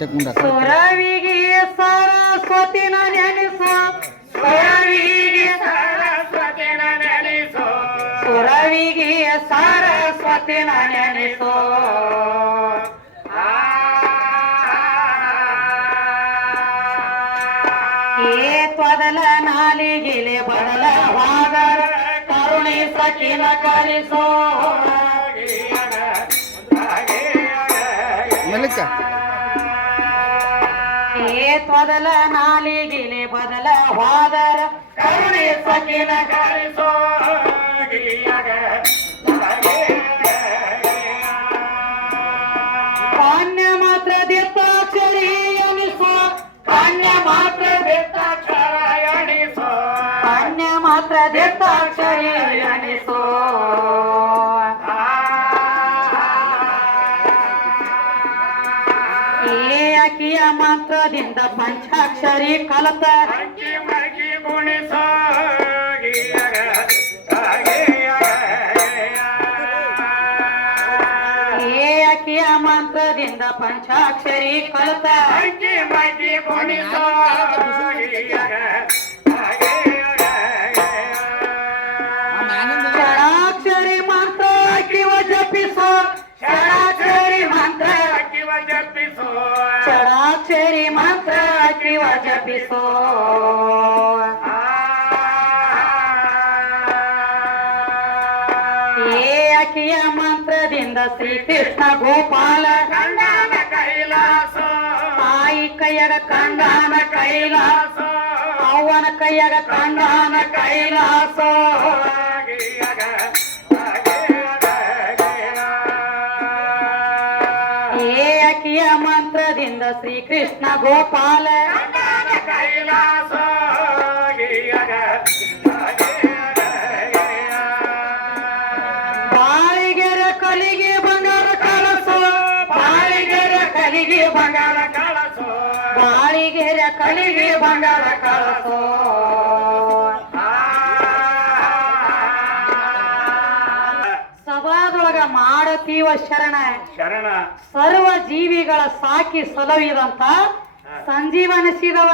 ಸುರವಿಗೆ ಸರಸ್ವತಿನ ನೆನೆಸೋ ಸುರವಿಗೆ ಸರಸ್ವತಿನ ನೆನೆಸೋ ಸುರವಿಗೆ ಸರಸ್ವತಿನ ನೆನೆಸೋ ತ್ವದಲ ನಾಲಿಗಿಲೆ ಬದಲವಾದರ ಕರುಣೆ ಸಖಿನ ಕಲಿಸೋ ತ್ವದಲ ನಾಲಿಗಿಲೆ ಬದಲವಾದರ ಕರುಣೆ ಸಖಿನ ಕಲಿಸೋ ಕಾನ್ಯ ಮಾತ್ರ ದಿತ್ತಾಕ್ಷರಿ ಎನಿಸೋ ಕಾನ್ಯ ಮಾತ್ರ ಕಾನ್ಯ ಮಾತ್ರ ದಿತ್ತಾಕ್ಷರಿ ಎನಿಸೋ ಅಕಿಯ ಮಂತ್ರದಿಂದ ಪಂಚಾಕ್ಷರಿ ಕಲತ ಗುಣಿಸೋ ಅಕಿಯ ಮಂತ್ರದಿಂದ ಪಂಚಾಕ್ಷರಿ ಕಲತ ಗುಣಿಸೋ ಷಡಾಕ್ಷರಿ ಮಂತ್ರ ಅಕಿವ ಜಪಿಸೋ ಷಡಾಕ್ಷರಿ ಮಂತ್ರ ಅಕ್ಕಿವ ಜಪಿಸೋ ಷಡಾಕ್ಷರಿ ಮಂತ್ರ ಅಕಿವ ಜಪಿಸೋ ಅಕಿಯ ಮಂತ್ರದಿಂದ ಶ್ರೀಕೃಷ್ಣ ಗೋಪಾಲ ಕಂಡನ ಕೈಲಾಸ ತಾಯಿ ಕೈಯಗ ಕಂಡನ ಕೈಲಾಸ ಅವನ ಕೈಯಗ ಕಂಡನ ಕೈಲಾಸ ಅಕಿಯ ಮಂತ್ರದಿಂದ ಶ್ರೀಕೃಷ್ಣ ಗೋಪಾಲ ಕಂಡನ ಕೈಲಾಸ ಬಾಳಿಗೆರ ಕಲಿಗೆ ಬಂಗಾರ ಕಳಸೋ ಬಾಳಿಗೆರ ಕಲಿಗೆ ಬಂಗಾರ ಕಳಸೋ ಬಾಳಿಗೆರ ಕಲಿಗೆ ಬಂಗಾರ ಕಳಸೋ ಸಭಾದೊಳಗ ಮಾಡತೀವ ಶರಣ ಶರಣ ಸರ್ವ ಜೀವಿಗಳ ಸಾಕಿ ಸಲವಿದಂತ ಸಂಜೀವನಿಸಿದವ